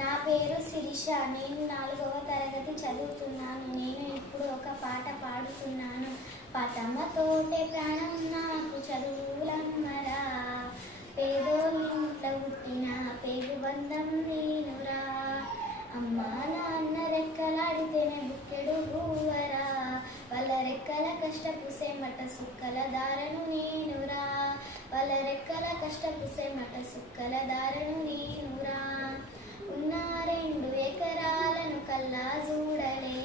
నా పేరు శిరీష. నేను 4వ తరగతి చదువుతున్నాను. నేను ఇప్పుడు ఒక పాట పాడుతున్నాను. పాటమ్మతోటే ప్రాణం నాకు చదువులమ్మరా, పేదోళ్ళింట్లో పుట్టిన పేగు బంధం నేనురా. అమ్మా నాన్న రెక్కలాడితేనే బుక్కెడు గువ్వరా, వాళ్ళ రెక్కల కష్టపు సెమట సుక్కల దారను నేనురా, వాళ్ళ రెక్కల కష్టపు సెమట సుక్కల దారను నేనురా. ఉన్న 2 ఎకరాలను కల్లా చూడలే,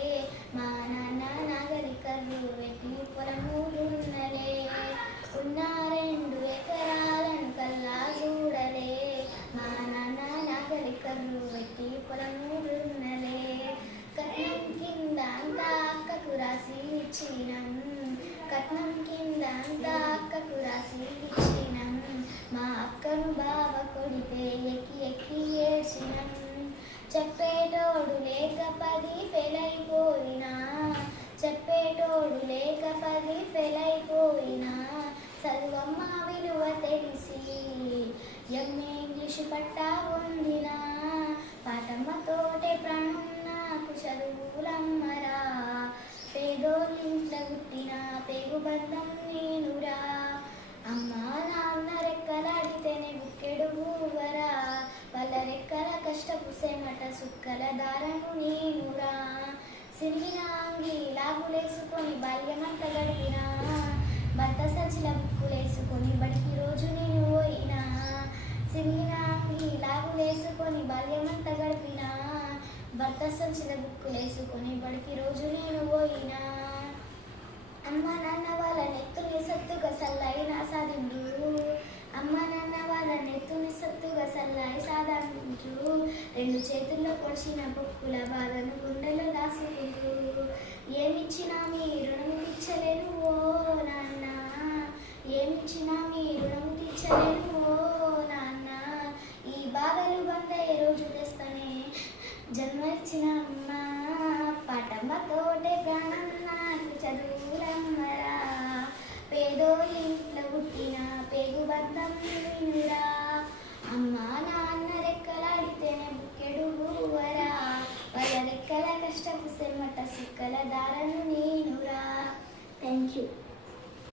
మా నాన్న నాగరికర్రు వెట్టి పొలము దున్నలే. ఉన్న 2 ఎకరాలను కల్లా చూడలే, మా నాన్న నాగరికర్రు వెట్టి పొలము దున్నలే. కట్నం కింద అంతా అక్కకు రాసి ఇచ్చినం, కట్నం కింద అంతా అక్కకు రాసి ఇచ్చినం. మా అక్కను బావ కొడితే ఎక్కి ఎక్కి ఏడ్చినం. చెప్పేటోడు లేక 10 ఫెయిల్ అయిపోయినా, చెప్పేటోడు లేక 10 ఫెయిల్ అయిపోయినా, చదువమ్మ విలువ తెలిసి ఎంఏ ఇంగ్లీషు పట్టా పొందినా. పాటమ్మతోటే ప్రాణం నాకు చదువులమ్మరా, పేదోళ్ళింట్లో పుట్టిన పేగు బంధం నేనురా. అమ్మా నాన్న రెక్కలాడితేనే బుక్కెడు గువ్వరా, వాళ్ళ రెక్కల కష్టపు సెమట సుక్కల దారను నేనురా. సిరిగిన అంగి లాగులేసుకొని బాల్యమంత గడిపినా, భర్త సచిల బుక్కులేసుకొని బడికి రోజు నేను పోయినా. సిరిగిన అంగి లాగులేసుకొని బాల్యమంత గడిపినా, భర్త సచిల బుక్కులేసుకొని బడికి రోజు నేను పోయినా. అమ్మ నాన్న వాళ్ళ నెత్తుని సత్తుగా సల్లైన సాధించు, అమ్మ నాన్న వాళ్ళ నెత్తుని సత్తుగా సల్లాయి సాధించు. 2 చేతుల్లో పొడిచిన పొక్కుల బాధను గుండెలో దాసుకుంటూ, ఏమిచ్చినా మీ రుణము తీర్చలేను ఓ నాన్న, ఏమిచ్చినా మీ రుణము తీర్చలేను ఓ నాన్న. ఈ బాధలు బందయ్యే రోజు తెస్తనే జన్మ ఇచ్చిన అమ్మ, పాటమ్మతోటే ప్రాణం నాకు చదువులమ్మరా, పేదోళ్ళింట్లో పుట్టిన పేగు బంధం నేనురా. అమ్మా నాన్న రెక్కలాడితేనే బుక్కెడు గువ్వరా, వాళ్ళ రెక్కల కష్టపు సెమట సుక్కల దారను